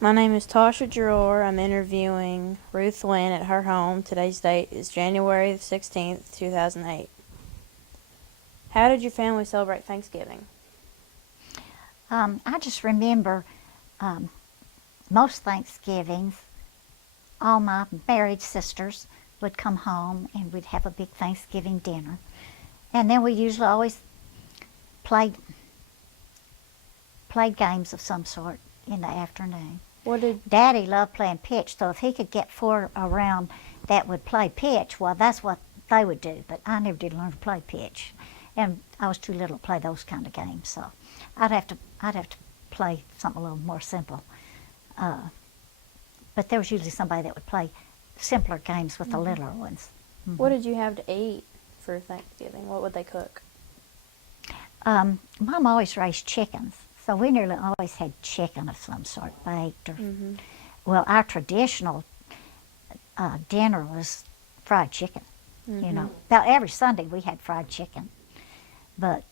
My name is Tosha Geror. I'm interviewing Ruth Linn at her home. Today's date is January the 16th, 2008. How did your family celebrate Thanksgiving? I just remember most Thanksgivings, all my married sisters would come home and we'd have a big Thanksgiving dinner. And then we usually always played games of some sort in the afternoon. What did Daddy loved playing pitch, so if he could get four around that would play pitch, well, that's what they would do. But I never did learn to play pitch, and I was too little to play those kind of games. So I'd have to play something a little more simple. But there was usually somebody that would play simpler games with the littler ones. what did you have to eat for Thanksgiving? What would they cook? Mom always raised chickens, so we nearly always had chicken of some sort baked. Or, well, our traditional dinner was fried chicken. You know, about every Sunday we had fried chicken, but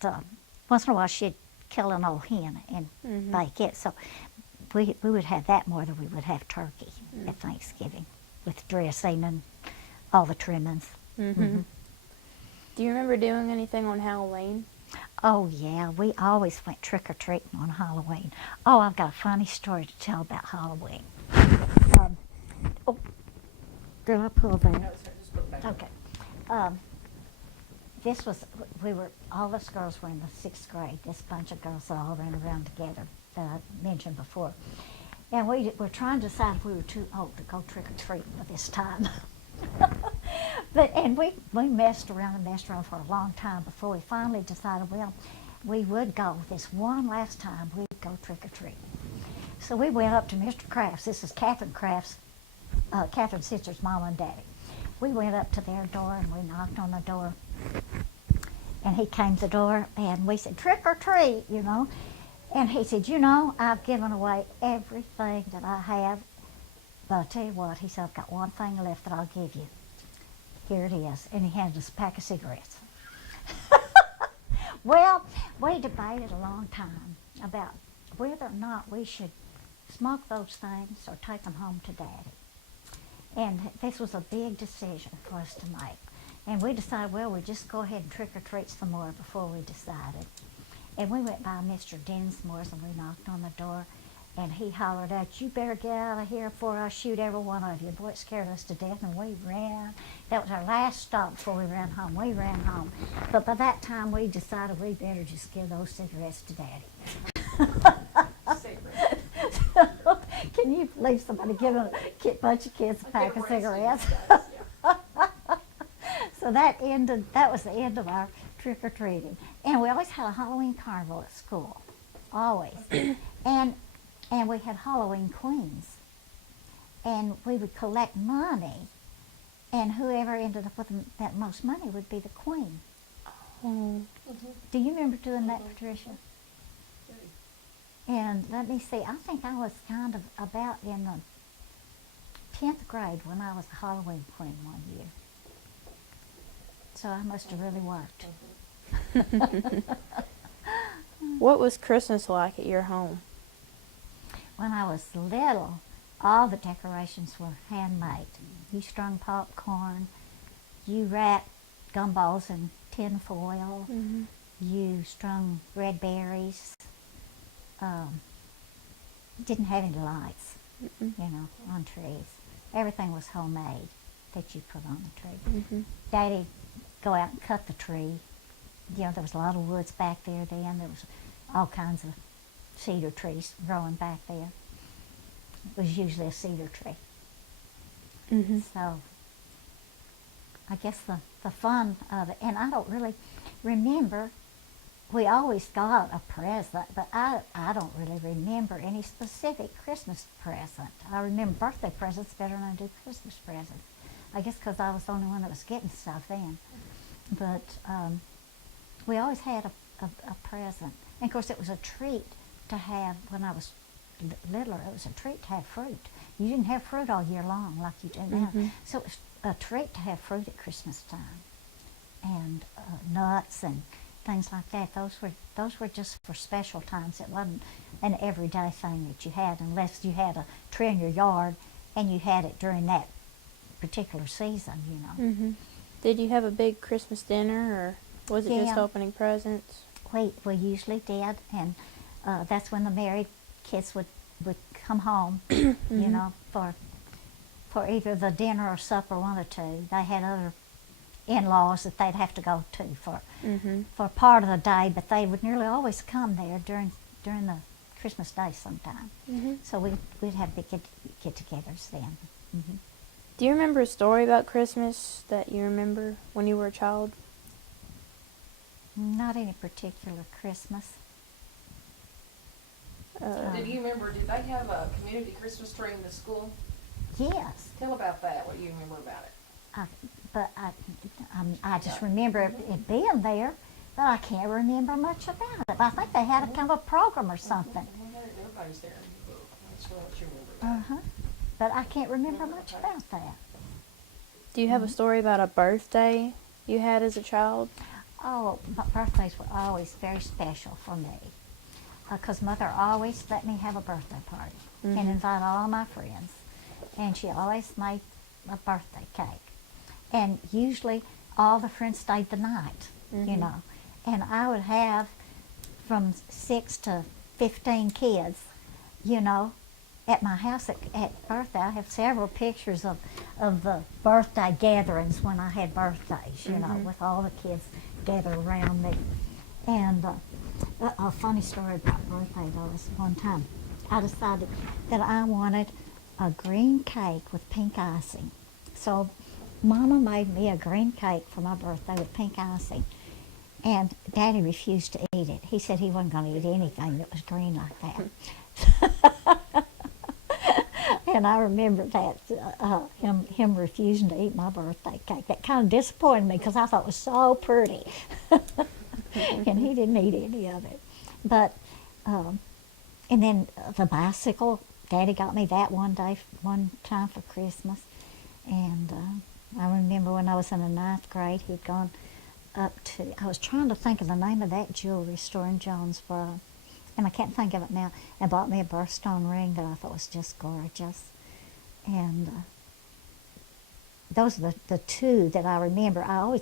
once in a while she'd kill an old hen and bake it. So we would have that more than we would have turkey at Thanksgiving, with dressing and all the trimmings. Do you remember doing anything on Halloween? Oh yeah, we always went trick-or-treating on Halloween. Oh, I've got a funny story to tell about Halloween. Oh, did I pull that? Okay. This was, all us girls were in the 6th grade. This bunch of girls all ran around together that I mentioned before. And we were trying to decide if we were too old to go trick-or-treating by this time. And we messed around for a long time before we finally decided, well, we would go this one last time, we'd go trick-or-treating. So we went up to Mr. Kraft's. This is Catherine Kraft's, Catherine's sister's mom and daddy. We went up to their door and we knocked on the door. And he came to the door and we said, trick or treat, you know. And he said, you know, I've given away everything that I have. But I'll tell you what, he said, I've got one thing left that I'll give you. Here it is. And he handed us a pack of cigarettes. Well, we debated a long time about whether or not we should smoke those things or take them home to Daddy. And this was a big decision for us to make. And we decided, well, we'd just go ahead and trick-or-treat some more before we decided. And we went by Mr. Dinsmore's and we knocked on the door. And he hollered out, you better get out of here before I shoot every one of you. Boy, it scared us to death, and we ran. That was our last stop before we ran home. We ran home. But by that time, we decided we better just give those cigarettes to Daddy. Can you believe somebody giving a bunch of kids a pack of cigarettes? So that was the end of our trick-or-treating. And we always had a Halloween carnival at school, always. And we had Halloween queens. And we would collect money, and whoever ended up with that most money would be the queen. Do you remember doing that, Patricia? And let me see, I think I was kind of about in the 10th grade when I was the Halloween queen one year. So I must have really worked. What was Christmas like at your home? When I was little, all the decorations were handmade. You strung popcorn, you wrapped gumballs in tin foil, you strung red berries. Didn't have any lights, you know, on trees. Everything was homemade that you put on the tree. Daddy go out and cut the tree. You know, there was a lot of woods back there then. There was all kinds of cedar trees growing back there. It was usually a cedar tree. So I guess the fun of it, and I don't really remember, we always got a present, but I don't really remember any specific Christmas present. I remember birthday presents better than I do Christmas presents. I guess because I was the only one that was getting stuff then. But we always had a present. And of course it was a treat to have, when I was littler, it was a treat to have fruit. You didn't have fruit all year long like you do now. So it was a treat to have fruit at Christmas time. And nuts and things like that. Those were just for special times. It wasn't an everyday thing that you had, unless you had a tree in your yard and you had it during that particular season, you know. Mm-hmm. Did you have a big Christmas dinner, or was it just Yeah. opening presents? We usually did, and that's when the married kids would come home, you know, for either the dinner or supper, one or two. They had other in-laws that they'd have to go to Mm-hmm. for part of the day, but they would nearly always come there during the Christmas day sometime. Mm-hmm. So we'd have big get-togethers then. Hmm. Do you remember a story about Christmas that you remember when you were a child? Not any particular Christmas. Did you remember, did they have a community Christmas tree in the school? Yes, Tell about that, what you remember about it. but I just remember it being there, but I can't remember much about it. I think they had a kind of a program or something. Well, everybody's there in the book. That's what you remember about it. But I can't remember much about that. Do you have a story about a birthday you had as a child? Oh, birthdays were always very special for me, because Mother always let me have a birthday party and invite all my friends, and she always made a birthday cake, and usually all the friends stayed the night, you know, and I would have from 6 to 15 kids, you know, at my house at birthday. I have several pictures of the birthday gatherings when I had birthdays, you know, with all the kids gathered around me. And a funny story about birthday, though, is one time I decided that I wanted a green cake with pink icing. So Mama made me a green cake for my birthday with pink icing. And Daddy refused to eat it. He said he wasn't going to eat anything that was green like that. And I remember that, him refusing to eat my birthday cake. That kind of disappointed me because I thought it was so pretty. And he didn't eat any of it. But, and then the bicycle, Daddy got me that one time for Christmas. And I remember when I was in the 9th grade, he'd gone up to, I was trying to think of the name of that jewelry store in Jonesboro, and I can't think of it now, and bought me a birthstone ring that I thought was just gorgeous. And those are the two that I remember. I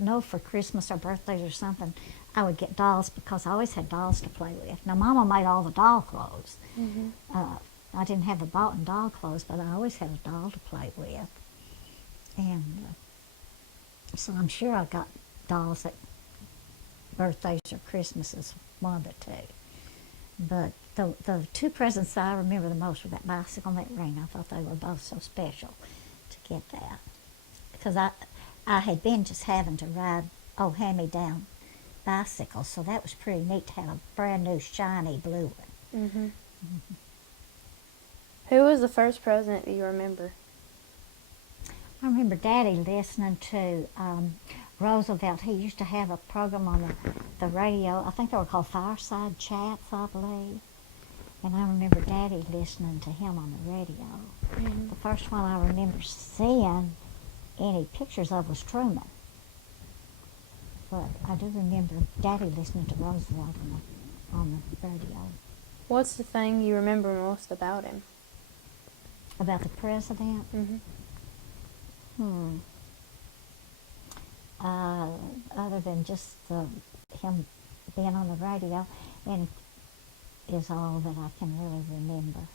know for Christmas or birthdays or something, I would get dolls because I always had dolls to play with. Now, Mama made all the doll clothes. I didn't have the bought and doll clothes, but I always had a doll to play with. And so I'm sure I got dolls at birthdays or Christmases, one of the two. But the two presents I remember the most were that bicycle and that ring. I thought they were both so special to get that. Because I had been just having to ride old hand-me-down bicycles, so that was pretty neat to have a brand new shiny blue one. Who was the first president that you remember? I remember Daddy listening to Roosevelt. He used to have a program on the radio. I think they were called Fireside Chats, I believe. And I remember Daddy listening to him on the radio. The first one I remember seeing any pictures of was Truman. But I do remember Daddy listening to Roosevelt on the radio. What's the thing you remember most about him? About the president? Other than just him being on the radio, and is all that I can really remember.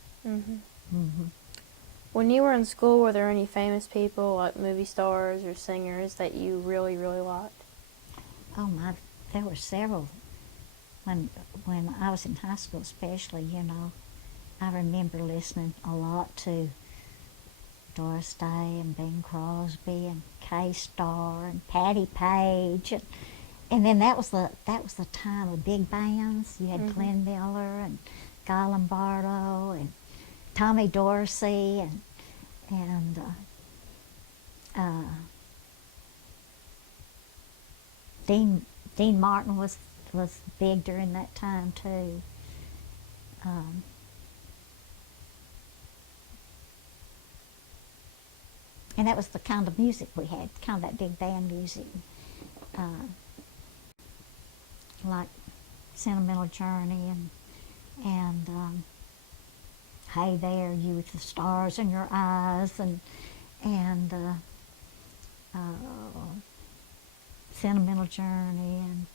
When you were in school, were there any famous people, like movie stars or singers, that you really, really liked? Oh my, there were several. When I was in high school especially, you know, I remember listening a lot to Doris Day and Bing Crosby and Kay Starr and Patti Page, and then that was the time of big bands. You had Glenn Miller and Guy Lombardo and Tommy Dorsey and Dean Martin was big during that time too. And that was the kind of music we had, kind of that big band music, like Sentimental Journey and and Hey There, You with the Stars in Your Eyes, and Sentimental Journey, and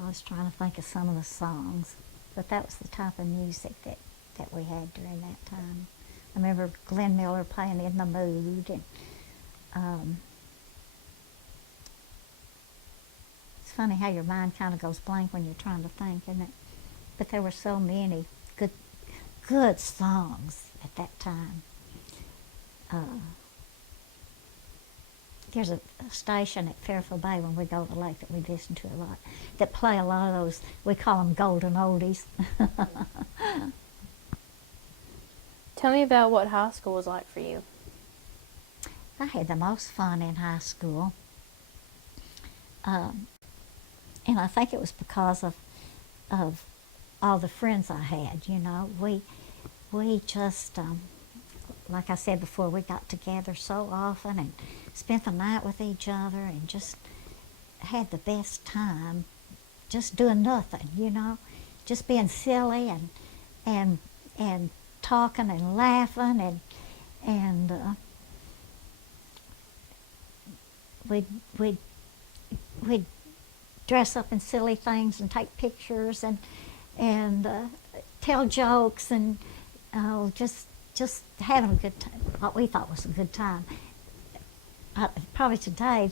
I was trying to think of some of the songs, but that was the type of music that we had during that time. I remember Glenn Miller playing In the Mood, and it's funny how your mind kind of goes blank when you're trying to think, isn't it? But there were so many good songs at that time. There's a station at Fairfield Bay when we go to the lake that we listen to a lot, that play a lot of those, we call them golden oldies. Tell me about what high school was like for you. I had the most fun in high school. And I think it was because of all the friends I had, you know. We just, like I said before, we got together so often and spent the night with each other and just had the best time just doing nothing, you know, just being silly and talking and laughing and we'd dress up in silly things and take pictures and tell jokes and just having a good time, what we thought was a good time. Probably today,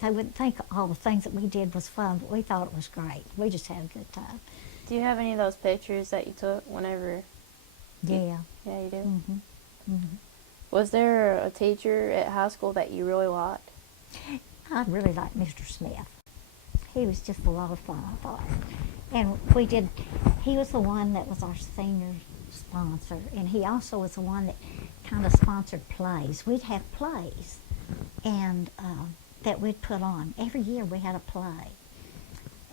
they wouldn't think all the things that we did was fun, but we thought it was great. We just had a good time. Do you have any of those pictures that you took whenever? Yeah. Yeah, you do? Mm-hmm. Mm-hmm. Was there a teacher at high school that you really liked? I really liked Mr. Smith. He was just a lot of fun, I thought. And he was the one that was our senior sponsor, and he also was the one that kind of sponsored plays. We'd have plays, and that we'd put on. Every year we had a play.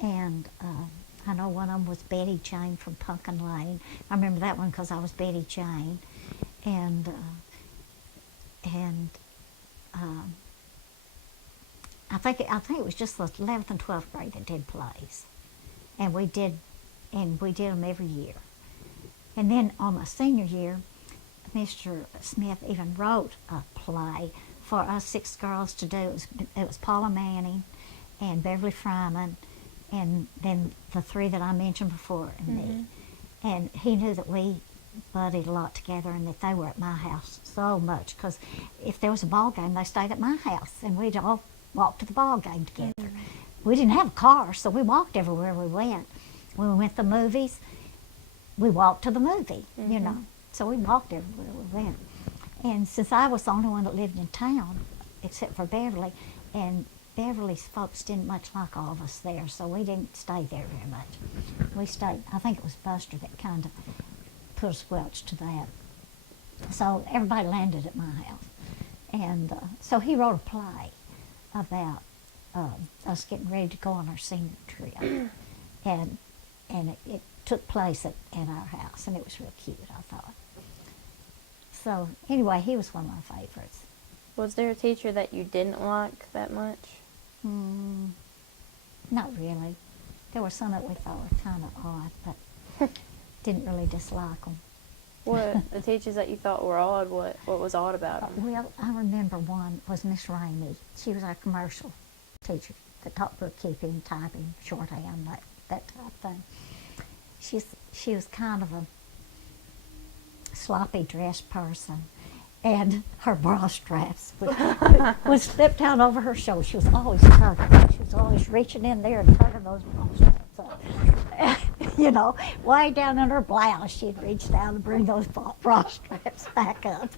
And I know one of them was Betty Jane from Pumpkin Lane. I remember that one because I was Betty Jane. And I think it was just the 11th and 12th grade that did plays. And we did them every year. And then on my senior year, Mr. Smith even wrote a play for us 6 girls to do. It was Paula Manning and Beverly Fryman and then the 3 that I mentioned before and me. And he knew that we buddied a lot together and that they were at my house so much, because if there was a ball game, they stayed at my house and we'd all walk to the ball game together. We didn't have a car, so we walked everywhere we went. When we went to the movies, we walked to the movie, you know. So we walked everywhere we went. And since I was the only one that lived in town, except for Beverly, and Beverly's folks didn't much like all of us there, so we didn't stay there very much. We stayed, I think it was Buster that kind of put a squelch to that. So everybody landed at my house. And so he wrote a play about us getting ready to go on our senior trip. And it took place at our house, and it was real cute, I thought. So anyway, he was one of my favorites. Was there a teacher that you didn't like that much? Not really. There were some that we thought were kind of odd, but didn't really dislike them. What, the teachers that you thought were odd, what was odd about them? Well, I remember one was Miss Ramey. She was our commercial teacher that taught bookkeeping, typing, shorthand, that type of thing. She was kind of a sloppy dressed person, and her bra straps would slip down over her shoulders. She was always tugging. She was always reaching in there and tugging those bra straps up. You know, way down in her blouse, she'd reach down and bring those bra straps back up.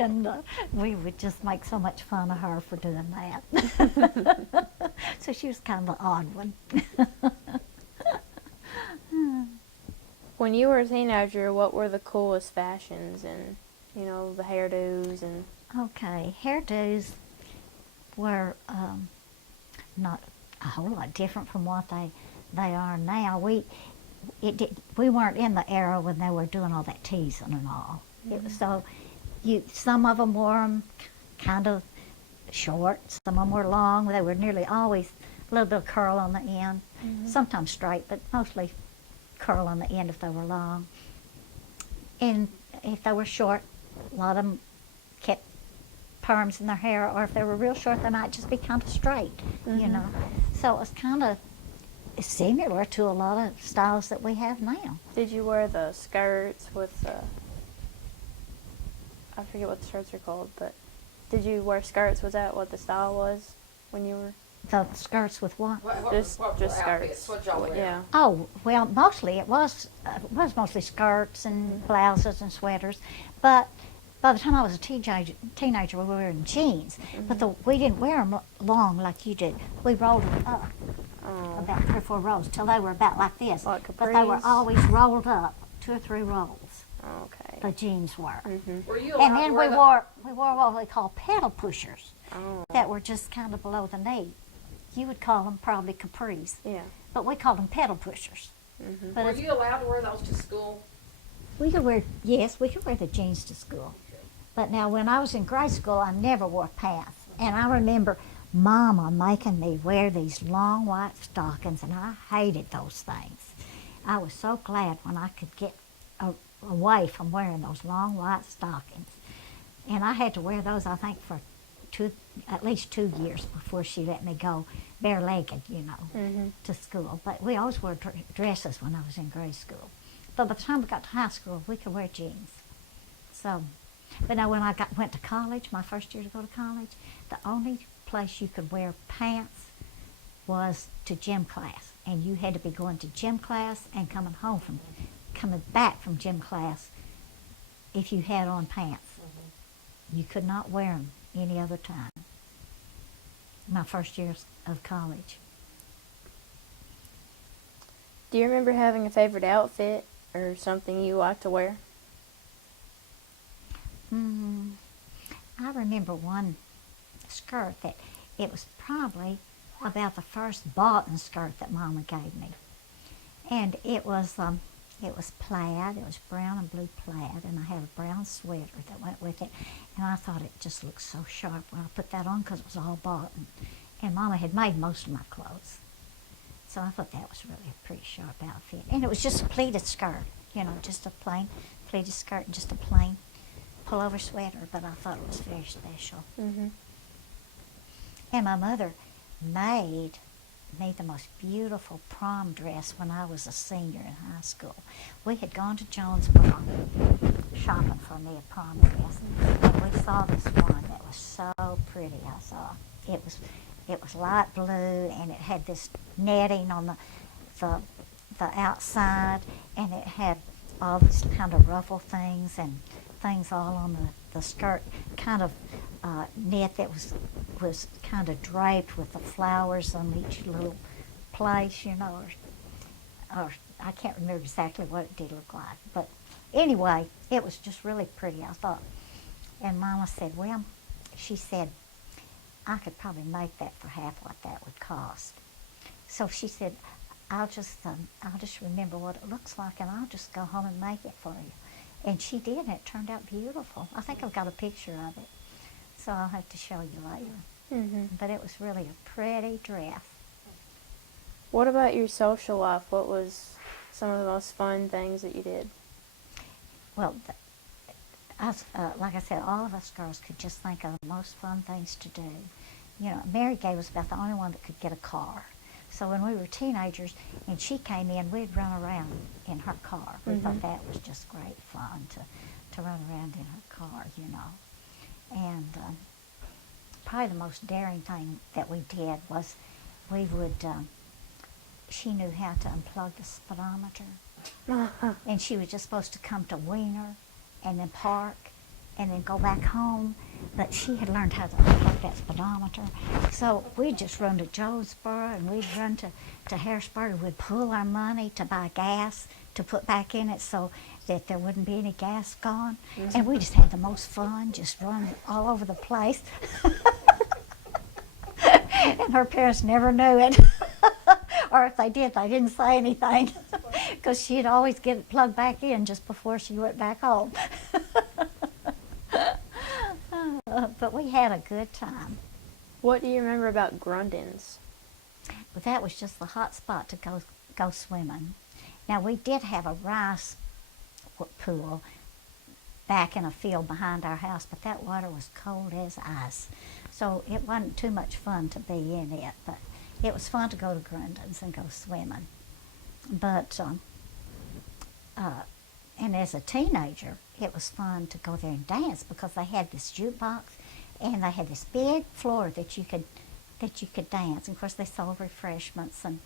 And we would just make so much fun of her for doing that. So she was kind of the odd one. When you were a teenager, what were the coolest fashions and, you know, the hairdos and... Okay, hairdos were not a whole lot different from what they are now. We weren't in the era when they were doing all that teasing and all. So some of them wore them kind of short, some of them were long. They were nearly always a little bit of curl on the end, sometimes straight, but mostly curl on the end if they were long. And if they were short, a lot of them kept perms in their hair, or if they were real short, they might just be kind of straight, you know. So it was kind of similar to a lot of styles that we have now. Did you wear the skirts with the, I forget what the shirts are called, but did you wear skirts? Was that what the style was when you were? The skirts with what? Just outfits? skirts. What y'all would wear? Yeah. Oh, well, mostly it was mostly skirts and blouses and sweaters, but by the time I was a teenager, we were wearing jeans. But we didn't wear them long like you did. We rolled them up about 3 or 4 rolls till they were about like this. Like but they were capris? always rolled up, 2 or 3 rolls. Okay. The jeans were. Were you And allowed then to we wear wore what we call pedal pushers Oh. that were just kind of below the knee. You would call them probably capris, Yeah. but we called them pedal pushers. But Were it's- you allowed to wear those to school? we could wear the jeans to school. But now when I was in grade school, I never wore pants. And I remember Mama making me wear these long white stockings, and I hated those things. I was so glad when I could get away from wearing those long white stockings. And I had to wear those, I think, for at least 2 years before she let me go bare-legged, you know, to school. But we always wore dresses when I was in grade school. But by the time we got to high school, we could wear jeans. So, but now when I went to college, my first year to go to college, the only place you could wear pants was to gym class. And you had to be going to gym class and coming back from gym class if you had on pants. You could not wear them any other time. My first year of college. Do you remember having a favorite outfit or something you like to wear? I remember one skirt that it was probably about the first boughten skirt that Mama gave me. And it was plaid, it was brown and blue plaid, and I had a brown sweater that went with it. And I thought it just looked so sharp when I put that on because it was all boughten. And Mama had made most of my clothes. So I thought that was really a pretty sharp outfit. And it was just a pleated skirt, you know, just a plain pleated skirt, just a plain pullover sweater, but I thought it was very special. And my mother made the most beautiful prom dress when I was a senior in high school. We had gone to Jonesboro shopping for me a prom dress, and we saw this one that was so pretty. I saw it was light blue, and it had this netting on the outside, and it had all these kind of ruffle things and things all on the skirt, kind of net that was kind of draped with the flowers on each little place, you know, or I can't remember exactly what it did look like. But anyway, it was just really pretty, I thought. And Mama said, well, she said, I could probably make that for half what that would cost. So she said, I'll just remember what it looks like, and I'll just go home and make it for you. And she did, and it turned out beautiful. I think I've got a picture of it, so I'll have to show you later. But it was really a pretty dress. What about your social life? What was some of the most fun things that you did? Well, like I said, all of us girls could just think of the most fun things to do. You know, Mary Gay was about the only one that could get a car. So when we were teenagers and she came in, we'd run around in her car. We thought that was just great fun to run around in her car, you know. And probably the most daring thing that we did was we would, she knew how to unplug the speedometer. And she was just supposed to come to Wiener and then park and then go back home. But she had learned how to unplug that speedometer. So we'd just run to Jonesboro and we'd run to Harrisburg and we'd pull our money to buy gas to put back in it so that there wouldn't be any gas gone. And we just had the most fun, just running all over the place. And her parents never knew it. Or if they did, they didn't say anything. Because she'd always get it plugged back in just before she went back home. But we had a good time. What do you remember about Grundens? But that was just the hot spot to go swimming. Now, we did have a rice pool back in a field behind our house, but that water was cold as ice. So it wasn't too much fun to be in it, but it was fun to go to Grundon's and go swimming. But, and as a teenager, it was fun to go there and dance because they had this jukebox and they had this big floor that you could dance. And of course, they sold refreshments and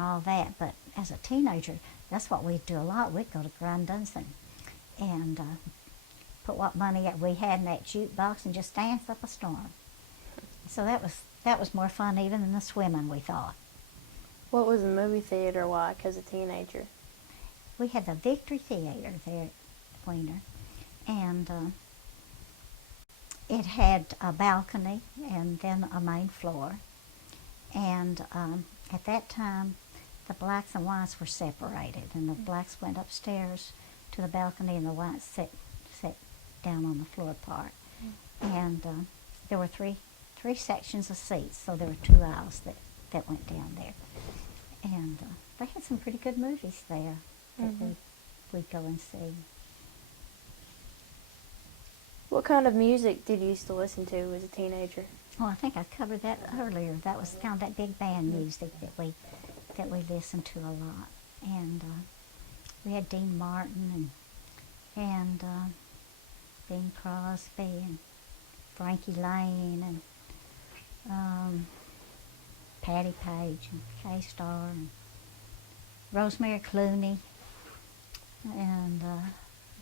all that. But as a teenager, that's what we'd do a lot. We'd go to Grundon's and put what money that we had in that jukebox and just dance up a storm. So that was more fun even than the swimming, we thought. What was the movie theater like as a teenager? We had the Victory Theater there at Wiener, and it had a balcony and then a main floor. And at that time, the blacks and whites were separated, and the blacks went upstairs to the balcony, and the whites sat down on the floor part. And there were three sections of seats, so there were 2 aisles that went down there. And they had some pretty good movies there that we'd go and see. What kind of music did you used to listen to as a teenager? Oh, I think I covered that earlier. That was kind of that big band music that we listened to a lot. And we had Dean Martin and Bing Crosby and Frankie Lane and Patty Page and K-Star and Rosemary Clooney. And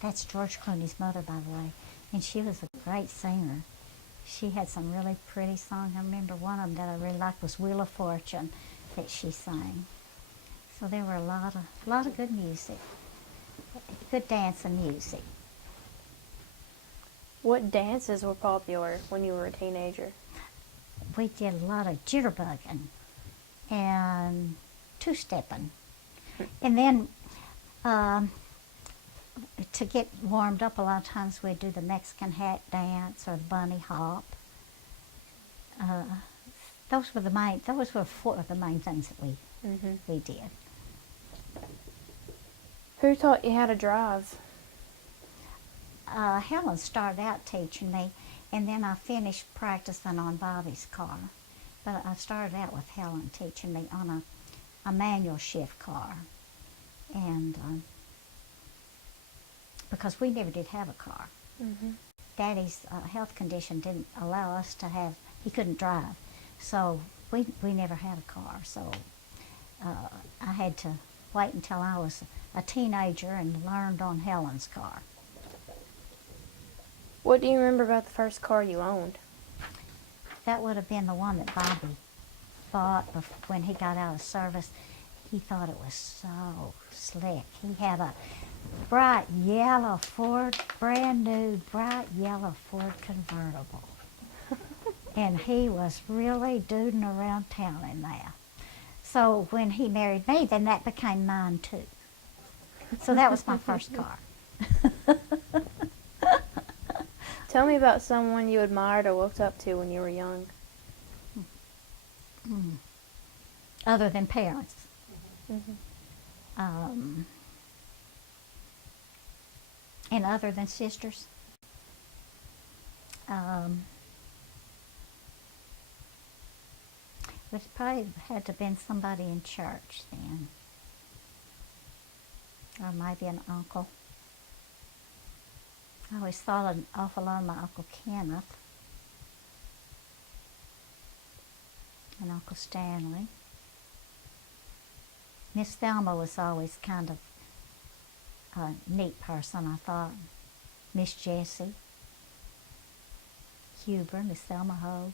that's George Clooney's mother, by the way. And she was a great singer. She had some really pretty songs. I remember one of them that I really liked was Wheel of Fortune that she sang. So there were a lot of good music, good dance and music. What dances were popular when you were a teenager? We did a lot of jitterbugging and two-stepping. And then to get warmed up, a lot of times we'd do the Mexican hat dance or the bunny hop. Those were 4 of the main things that we did. Who taught you how to drive? Helen started out teaching me, and then I finished practicing on Bobby's car. But I started out with Helen teaching me on a manual shift car. And because we never did have a car. Daddy's health condition didn't allow us to have, he couldn't drive. So we never had a car. So I had to wait until I was a teenager and learned on Helen's car. What do you remember about the first car you owned? That would have been the one that Bobby bought when he got out of service. He thought it was so slick. He had a bright yellow Ford, brand new bright yellow Ford convertible. And he was really doodling around town in that. So when he married me, then that became mine too. So that was my first car. Tell me about someone you admired or looked up to when you were young. Other than parents. And other than sisters. It probably had to have been somebody in church then. Or maybe an uncle. I always thought an awful lot of my Uncle Kenneth and Uncle Stanley. Miss Thelma was always kind of a neat person, I thought. Miss Jessie Huber, Miss Thelma Hogue.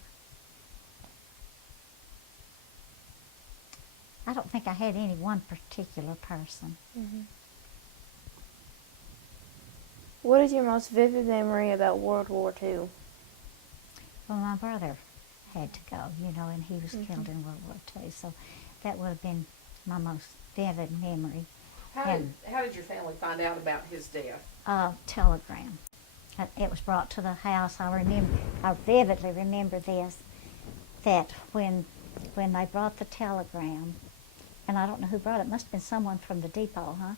I don't think I had any one particular person. What is your most vivid memory about World War II? Well, my brother had to go, and he was killed in World War II, so that would have been my most vivid memory. How did your family find out about his death? Telegram. It was brought to the house. I vividly remember this, that when they brought the telegram, and I don't know who brought it. It must have been someone from the depot, huh?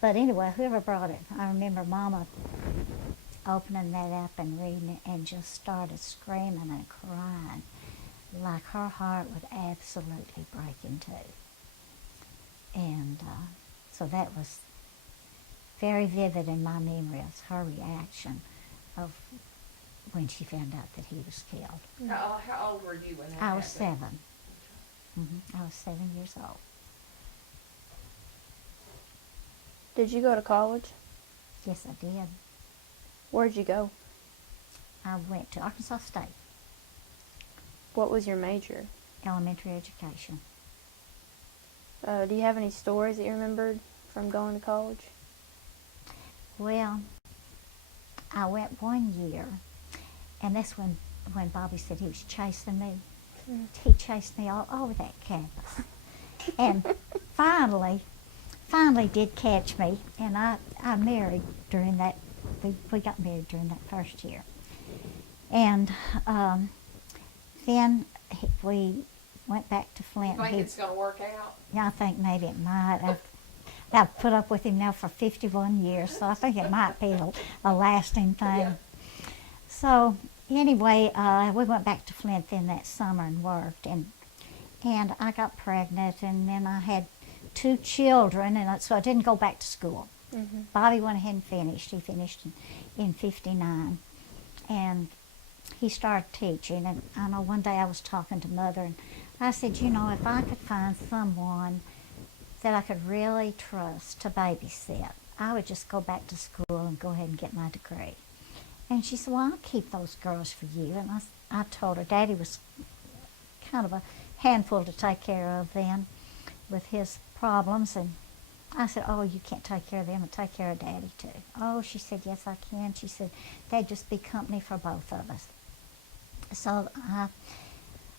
But anyway, whoever brought it, I remember Mama opening that up and reading it and just started screaming and crying like her heart would absolutely break in two. And so that was very vivid in my memory as her reaction of when she found out that he was killed. How old were you when that I was happened? 7. I was 7 years old. Did you go to college? Yes, I did. Where'd you go? I went to Arkansas State, What was your major? elementary education. Do you have any stories that you remembered from going to college? Well, I went one year, and that's when Bobby said he was chasing me. He chased me all over that campus. And finally did catch me, and I married during that, we got married during that first year. And then we went back to Flint. You think it's going to work out? Yeah, I think maybe it might. I've put up with him now for 51 years, so I think it might be a lasting thing. Yeah. So anyway, we went back to Flint then that summer and worked, and I got pregnant, and then I had 2 children, and so I didn't go back to school. Mm-hmm. Bobby went ahead and finished. He finished in 59, and he started teaching. And I know one day I was talking to Mother, and I said, you know, if I could find someone that I could really trust to babysit, I would just go back to school and go ahead and get my degree. And she said, well, I'll keep those girls for you. And I told her Daddy was kind of a handful to take care of then with his problems. And I said, oh, you can't take care of them, and take care of Daddy too. Oh, she said, yes, I can. She said, they'd just be company for both of us. So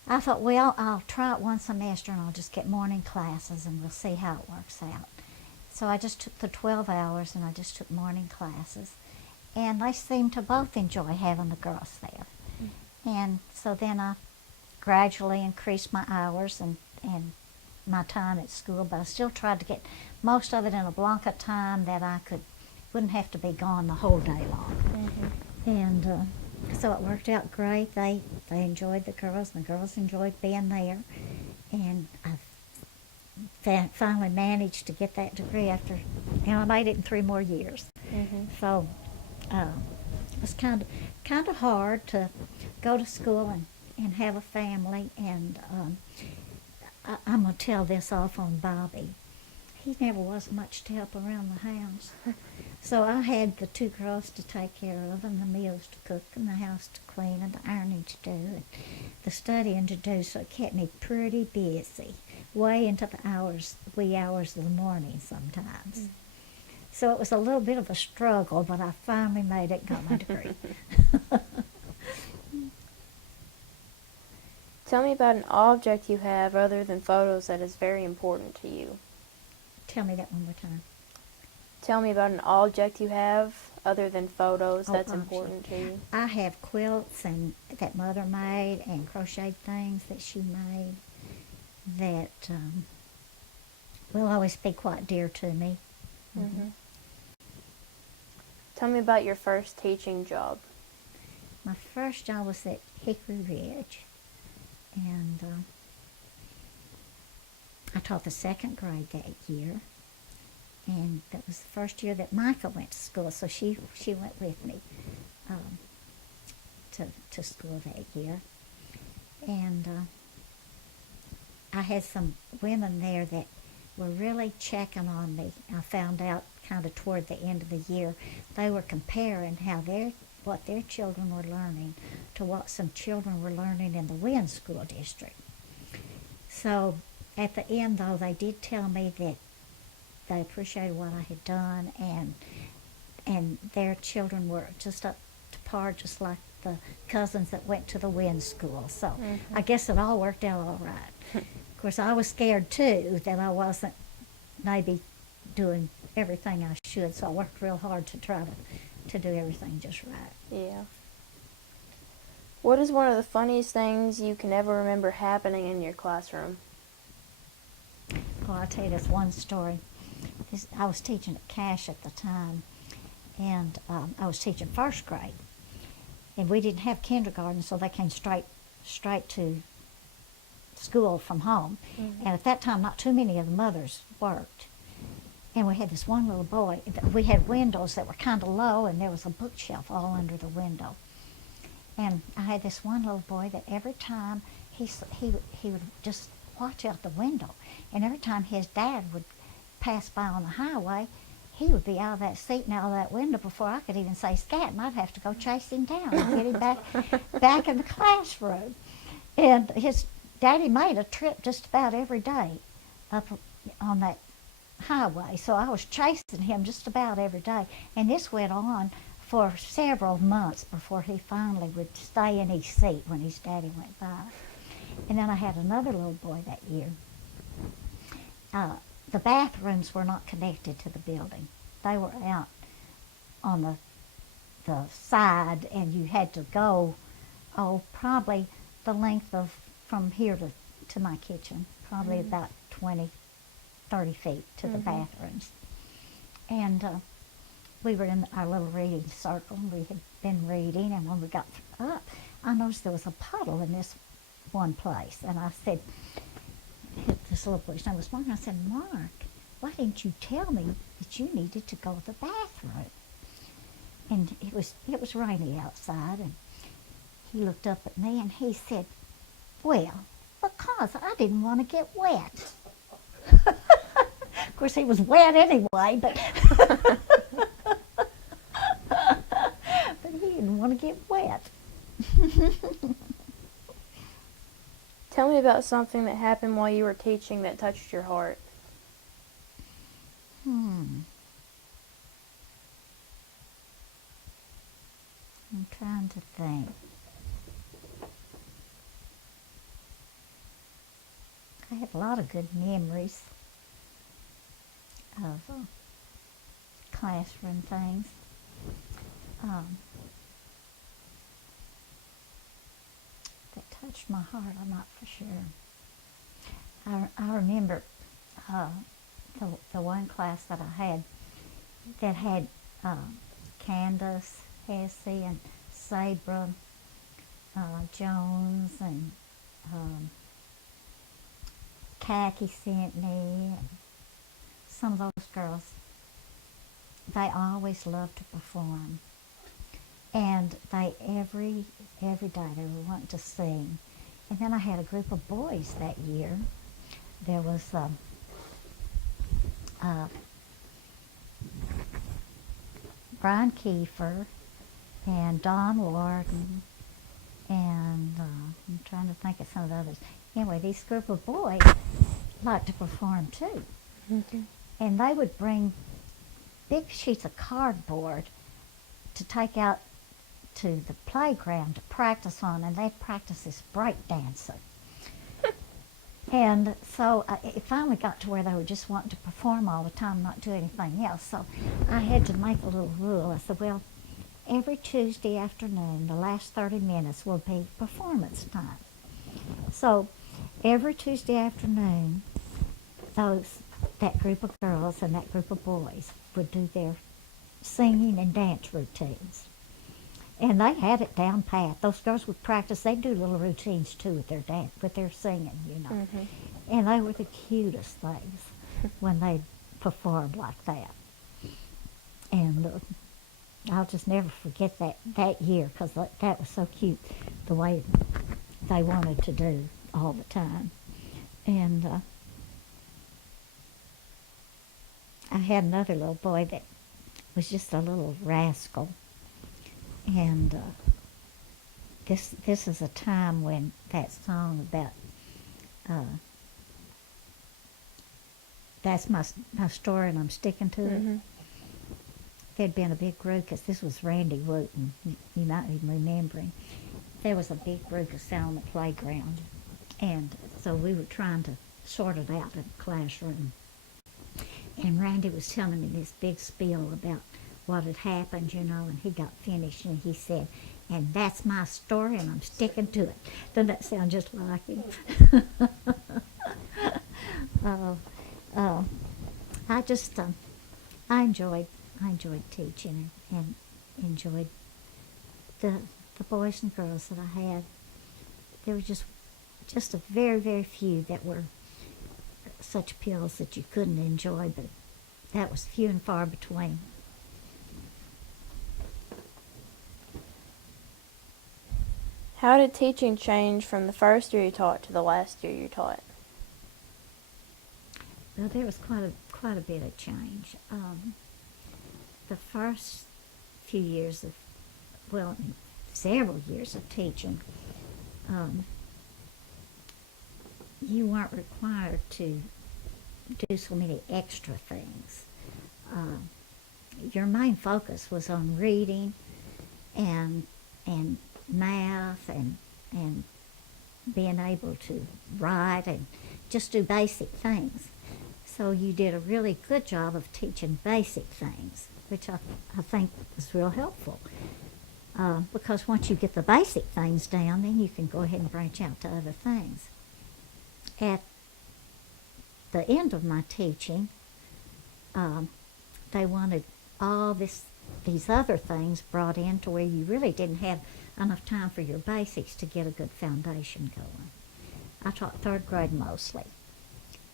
I thought, well, I'll try it one semester, and I'll just get morning classes, and we'll see how it works out. So I just took the 12 hours, and I just took morning classes. And they seemed to both enjoy having the girls there. And so then I gradually increased my hours and my time at school, but I still tried to get most of it in a block of time that I wouldn't have to be gone the whole day long. Mm-hmm. And so it worked out great. They enjoyed the girls, and the girls enjoyed being there. And I finally managed to get that degree after, I made it in 3 more years. Mm-hmm. So it was kind of hard to go to school and have a family. And I'm going to tell this off on Bobby. He never was much to help around the house. So I had the 2 girls to take care of, and the meals to cook, and the house to clean, and the ironing to do, and the studying to do. So it kept me pretty busy, way into the wee hours of the morning sometimes. Mm. So it was a little bit of a struggle, but I finally made it and got my degree. Tell me about an object you have other than photos that is very important to you. Tell me that one more time. Tell me about an object you have other than photos that's object. important to you. I have quilts and that Mother made, and crocheted things that she made that will always be quite dear to me. Mm-hmm. Tell me about your first teaching job. My first job was at Hickory Ridge, and I taught the 2nd grade that year, and that was the first year that Micah went to school, so she went with me to school that year. And I had some women there that were really checking on me. I found out kind of toward the end of the year, they were comparing what their children were learning to what some children were learning in the Wynn School District. So at the end, though, they did tell me that they appreciated what I had done, and their children were just up to par, just like the cousins that went to the Wynn School. So I guess it all worked out all right. Of course, I was scared, too, that I wasn't maybe doing everything I should, so I worked real hard to try to do everything just right. Yeah. What is one of the funniest things you can ever remember happening in your classroom? Well, I'll tell you this one story. I was teaching at Cash at the time, and I was teaching first grade. And we didn't have kindergarten, so they came straight to school from home. And at that time, not too many of the mothers worked. And we had this one little boy. We had windows that were kind of low, and there was a bookshelf all under the window. And I had this one little boy that every time he would just watch out the window. And every time his dad would pass by on the highway, he would be out of that seat and out of that window before I could even say scat, and I'd have to go chase him down and get him back in the classroom. And his daddy made a trip just about every day up on that highway, so I was chasing him just about every day. And this went on for several months before he finally would stay in his seat when his daddy went by. And then I had another little boy that year. The bathrooms were not connected to the building. They were out on the side, and you had to go, probably the length of from here to my kitchen, probably about 20, 30 feet to the bathrooms. And we were in our little reading circle, and we had been reading, and when we got up, I noticed there was a puddle in this one place. And I said, this little boy's name was Mark, and I said, Mark, why didn't you tell me that you needed to go to the bathroom? And it was rainy outside, and he looked up at me and he said, well, because I didn't want to get wet. Of course, he was wet anyway, but but he didn't want to get wet. Tell me about something that happened while you were teaching that touched your heart. I'm trying to think. I have a lot of good memories of classroom things. That touched my heart, I'm not for sure. I remember the one class that I had that had Candace, Hesse, and Sabra Jones, and Khaki sent me, and some of those girls. They always loved to perform, and they every day they were wanting to sing. And then I had a group of boys that year. There was Brian Kiefer and Don Warden, and I'm trying to think of some of the others. Anyway, this group of boys liked to perform too. And they would bring big sheets of cardboard to take out to the playground to practice on, and they'd practice this break dancing. And so it finally got to where they were just wanting to perform all the time, not do anything else. So I had to make a little rule. I said, well, every Tuesday afternoon, the last 30 minutes will be performance time. So every Tuesday afternoon, that group of girls and that group of boys would do their singing and dance routines. And they had it down pat. Those girls would practice. They'd do little routines too with their dance, with their singing, you know. And they were the cutest things when they performed like that. And I'll just never forget that year, because that was so cute, the way they wanted to do all the time. And I had another little boy that was just a little rascal. And this is a time when that song about that's my story and I'm sticking to it. There'd been a big group, because this was Randy Wooten, you might even remember him. There was a big group of on the playground, and so we were trying to sort it out in the classroom. And Randy was telling me this big spiel about what had happened, you know, and he got finished and he said, and that's my story and I'm sticking to it. Doesn't that sound just like him? I just I enjoyed teaching and enjoyed the boys and girls that I had. There were just a very few that were such pills that you couldn't enjoy, but that was few and far between. How did teaching change from the first year you taught to the last year you taught? Well, there was quite a bit of change. The first few years of, well, several years of teaching, you weren't required to do so many extra things. Your main focus was on reading and math and being able to write and just do basic things. So you did a really good job of teaching basic things, which I think was real helpful. Because once you get the basic things down, then you can go ahead and branch out to other things. At the end of my teaching, they wanted all these other things brought in to where you really didn't have enough time for your basics to get a good foundation going. I taught third grade mostly.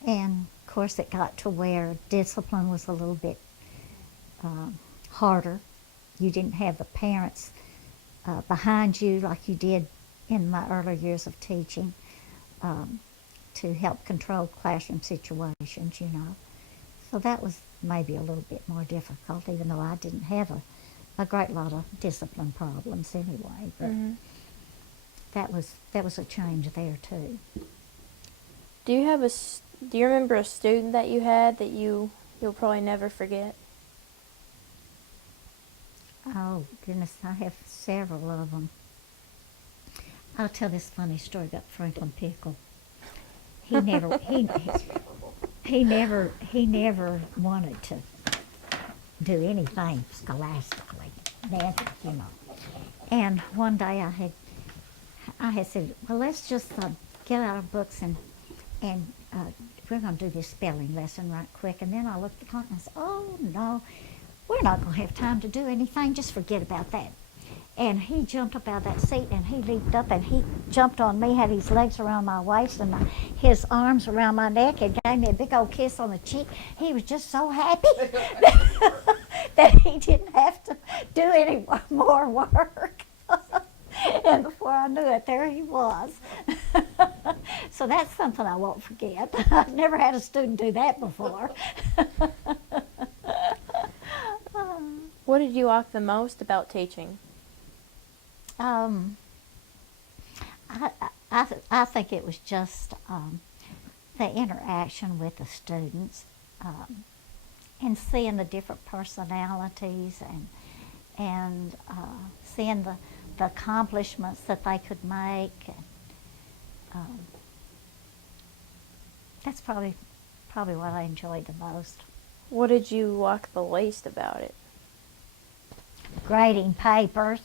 And of course it got to where discipline was a little bit harder. You didn't have the parents behind you like you did in my early years of teaching to help control classroom situations, you know. So that was maybe a little bit more difficult, even though I didn't have a great lot of discipline problems anyway. But that was a change there too. Do you remember a student that you had that you'll probably never forget? Oh goodness, I have several of them. I'll tell this funny story about Franklin Pickle. He never wanted to do anything scholastically, never, you know. And one day I had said, well, let's just get out our books and we're going to do this spelling lesson right quick. And then I looked at the clock and I said, oh no, we're not going to have time to do anything. Just forget about that. And he jumped up out of that seat and he leaped up and he jumped on me, had his legs around my waist and his arms around my neck and gave me a big old kiss on the cheek. He was just so happy that he didn't have to do any more work. And before I knew it, there he was. So that's something I won't forget. I've never had a student do that before. What did you like the most about teaching? I think it was just the interaction with the students and seeing the different personalities and seeing the accomplishments that they could make. That's probably what I enjoyed the most. What did you like the least about it? Grading papers.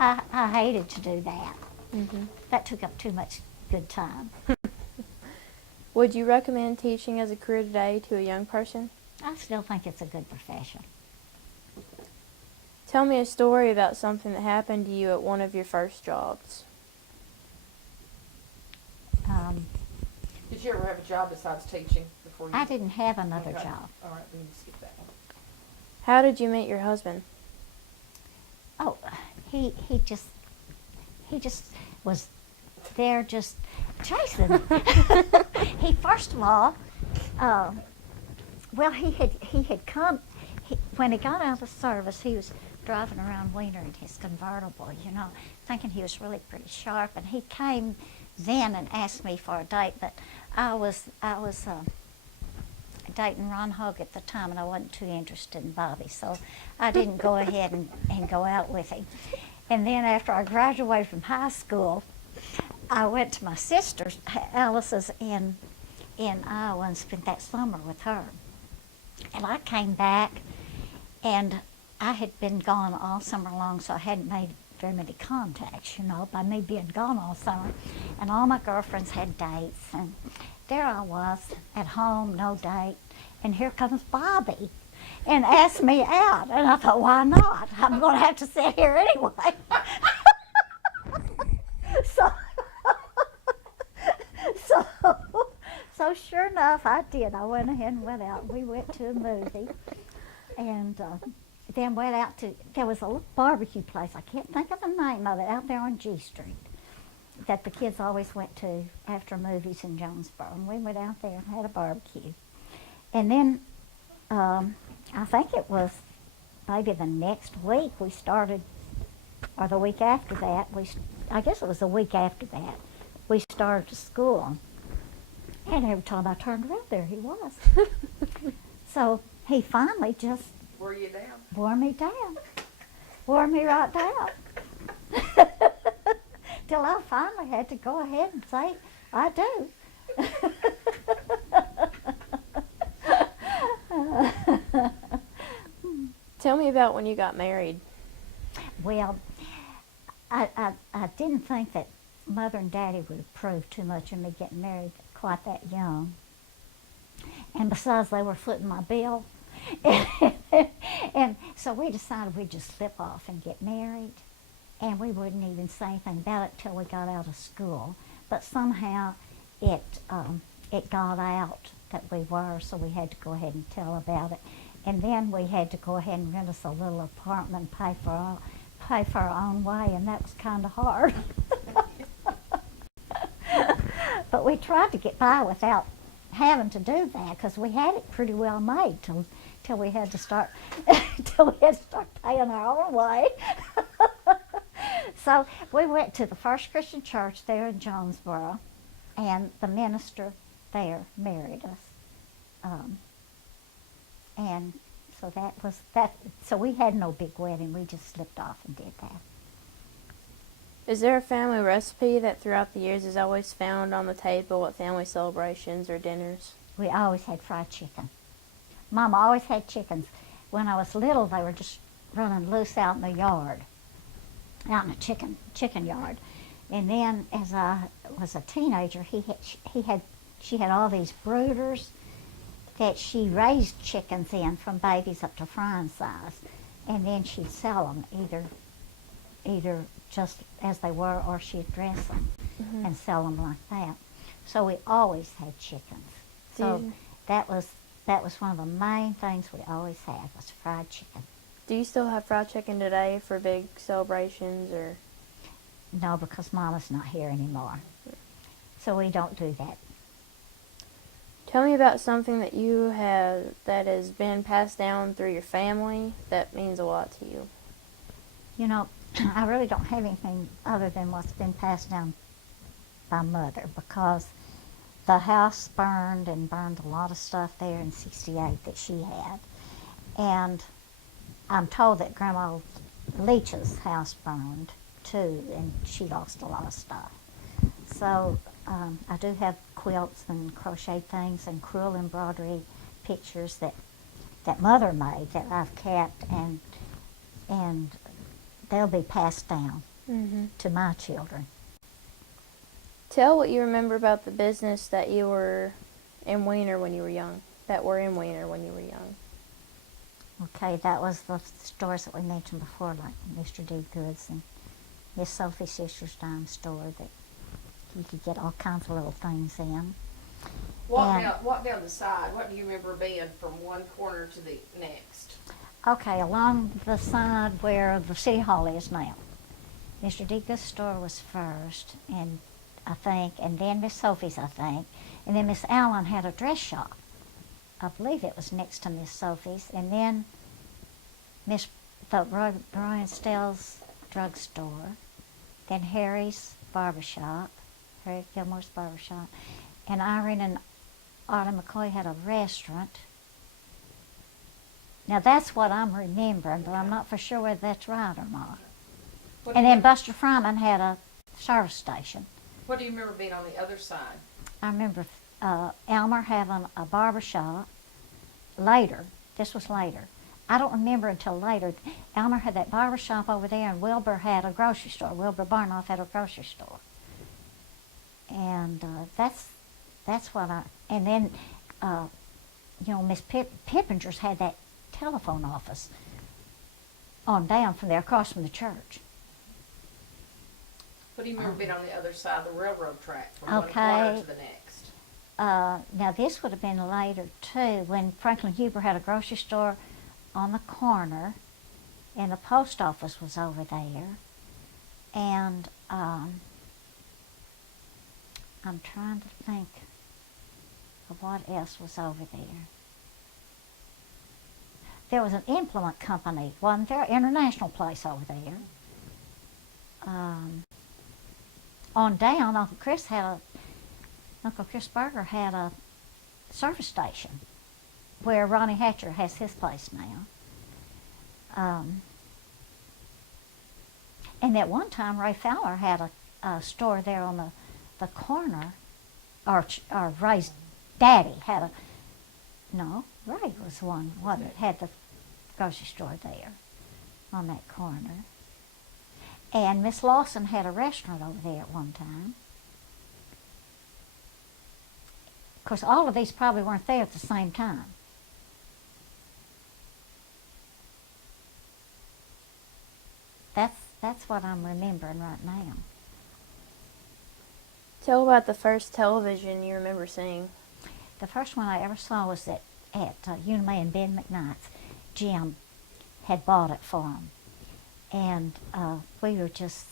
I hated to do that. That took up too much good time. Would you recommend teaching as a career today to a young person? I still think it's a good profession. Tell me a story about something that happened to you at one of your first jobs. Did you ever have a job besides teaching before you? I didn't have another Okay. job. All right, we need to skip that one. How did you meet your husband? Oh, he just was there just chasing. He first of all, well, he had come when he got out of the service. He was driving around Wiener in his convertible, you know, thinking he was really pretty sharp. And he came then and asked me for a date, but I was dating Ron Hogue at the time, and I wasn't too interested in Bobby, so I didn't go ahead and go out with him. And then after I graduated from high school, I went to my sister's, Alice's, in Iowa and spent that summer with her. And I came back, and I had been gone all summer long, so I hadn't made very many contacts, you know, by me being gone all summer. And all my girlfriends had dates, there I was at home, no date, and here comes Bobby and asked me out. And I thought, why not? I'm going to have to sit here anyway. so, so, so sure enough, I did. I went ahead and went out. We went to a movie, and then went out to, there was a little barbecue place. I can't think of the name of it, out there on G Street, that the kids always went to after movies in Jonesboro. And we went out there and had a barbecue. And then I think it was maybe the next week we started, or the week after that, I guess it was the week after that, we started to school. And every time I turned around, there he was. So he finally just Were you down? wore me down. Wore me right down. Till I finally had to go ahead and say, I do. Tell me about when you got married. Well, I didn't think that Mother and Daddy would approve too much of me getting married quite that young. And besides, they were footing my bill. And so we decided we'd just slip off and get married. And we wouldn't even say anything about it till we got out of school. But somehow it got out that we were, so we had to go ahead and tell about it. And then we had to go ahead and rent us a little apartment, pay for our own way, and that was kind of hard. But we tried to get by without having to do that, because we had it pretty well made till we had to start paying our own way. So we went to the First Christian Church there in Jonesboro, and the minister there married us. And so that was that. So we had no big wedding. We just slipped off and did that. Is there a family recipe that throughout the years is always found on the table at family celebrations or dinners? We always had fried chicken. Mama always had chickens. When I was little, they were just running loose out in the yard, out in a chicken yard. And then as I was a teenager, she had all these brooders that she raised chickens in from babies up to frying size. And then she'd sell them either just as they were, or she'd dress them and sell them like that. So we always had chickens. So that was one of the main things we always had, was fried chicken. Do you still have fried chicken today for big celebrations, or? No, because Mama's not here anymore. So we don't do that. Tell me about something that you have that has been passed down through your family that means a lot to you. You know, I really don't have anything other than what's been passed down by Mother, because the house burned a lot of stuff there in '68 that she had. And I'm told that Grandma Leach's house burned too, and she lost a lot of stuff. So I do have quilts and crochet things and crewel embroidery pictures that Mother made that I've kept, and they'll be passed down to my children. Tell what you remember about the business that you were in Wiener when you were young, Okay, that was the stores that we mentioned before, like Mr. D. Goods and Miss Sophie's Sister's Dime Store, that you could get all kinds of little things in. Walk down the side. What do you remember being from one corner to the next? Okay, along the side where the City Hall is now. Mr. D. Goods' store was first, and then Miss Sophie's, I think. And then Miss Allen had a dress shop. I believe it was next to Miss Sophie's. And then Brian Stell's drugstore. Then Harry's barbershop, Harry Gilmore's barbershop. And Irene and Arlen McCoy had a restaurant. Now that's what I'm remembering, but I'm not for sure whether that's right or not. And then Buster Fryman had a service station. What do you remember being on the other side? I remember Elmer having a barber shop. Later, this was later. I don't remember until later. Elmer had that barber shop over there, and Wilbur had a grocery store. Wilbur Barnoff had a grocery store. And that's that's what and then, Miss Pippinger's had that telephone office on down from there, across from the church. What do you remember being on the other side of the railroad track from one Okay. corner to the next? Now this would have been later too, when Franklin Huber had a grocery store on the corner, and the post office was over there, and I'm trying to think of what else was over there. There was an implement company, wasn't there? International place over there. On down, Uncle Chris Berger had a service station where Ronnie Hatcher has his place now. And at one time, Ray Fowler had a store there on the corner, or Ray's daddy had Ray was the one that had the grocery store there on that corner. And Miss Lawson had a restaurant over there at one time. Of course, all of these probably weren't there at the same time. That's what I'm remembering right now. Tell about the first television you remember seeing. The first one I ever saw was at Unimay and Ben McKnight's. Jim had bought it for him. And we were just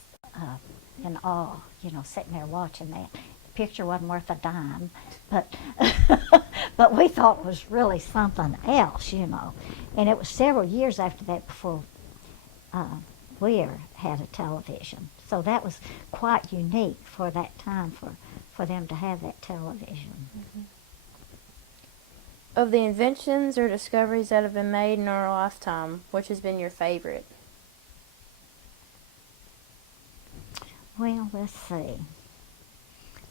in awe, sitting there watching that. The picture wasn't worth a dime, but but we thought it was really something else, And it was several years after that before Weir had a television. So that was quite unique for that time for them to have that television. Mm-hmm. Of the inventions or discoveries that have been made in our lifetime, which has been your favorite? Well, let's see.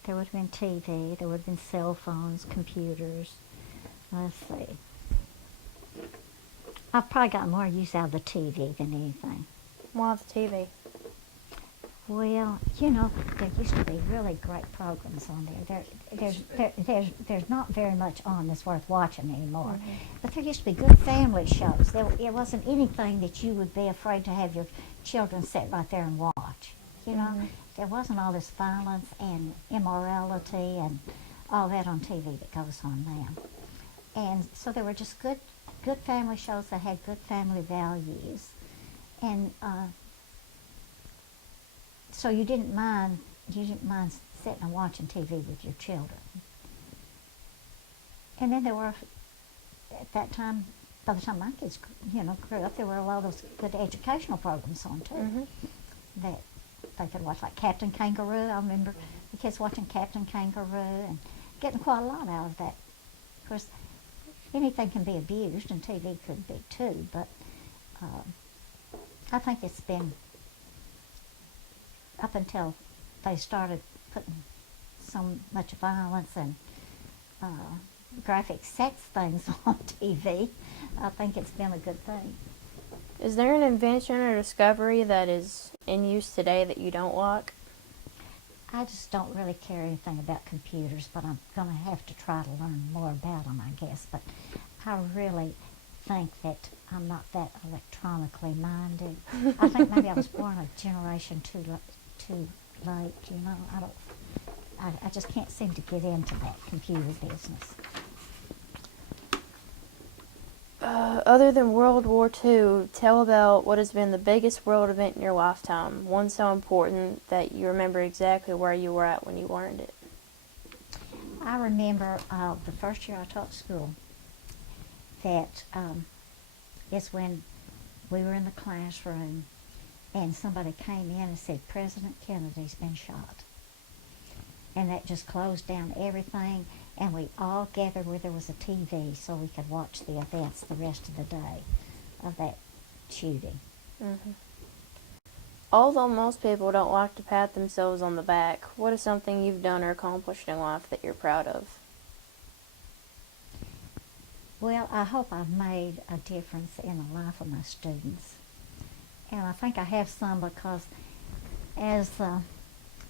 There would have been TV, there would have been cell phones, computers. Let's see. I've probably got more use out of the TV than anything. Why the TV? Well, there used to be really great programs on there. There's not very much on that's worth watching anymore. Mm-hmm. But there used to be good family shows. It wasn't anything that you would be afraid to have your children sit right there and watch. Mm-hmm. There wasn't all this violence and immorality and all that on TV that goes on now. And so there were just good family shows that had good family values. And so you didn't mind sitting and watching TV with your children. And then there were, at that time, by the time my kids grew up, there were a lot of those good educational programs on too. Mm-hmm. That they could watch, like Captain Kangaroo. I remember the kids watching Captain Kangaroo and getting quite a lot out of that. Of course, anything can be abused, and TV could be too, but I think it's been up until they started putting so much violence and graphic sex things on TV, I think it's been a good thing. Is there an invention or discovery that is in use today that you don't like? I just don't really care anything about computers, but I'm going to have to try to learn more about them, I guess. But I really think that I'm not that electronically minded. I think maybe I was born a generation too late, I just can't seem to get into that computer business. Other than World War II, tell about what has been the biggest world event in your lifetime, one so important that you remember exactly where you were at when you learned it. I remember the first year I taught school, that is when we were in the classroom and somebody came in and said, President Kennedy's been shot. And that just closed down everything, and we all gathered where there was a TV so we could watch the events the rest of the day of that shooting. Mm-hmm. Although most people don't like to pat themselves on the back, what is something you've done or accomplished in life that you're proud of? Well, I hope I've made a difference in the life of my students. And I think I have some, because as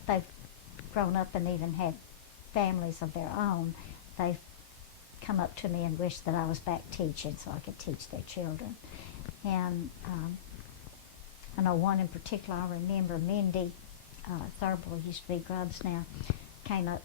they've grown up and even had families of their own, they've come up to me and wished that I was back teaching so I could teach their children. And I know one in particular I remember, Mindy Thurble, used to be Grubbs now, came up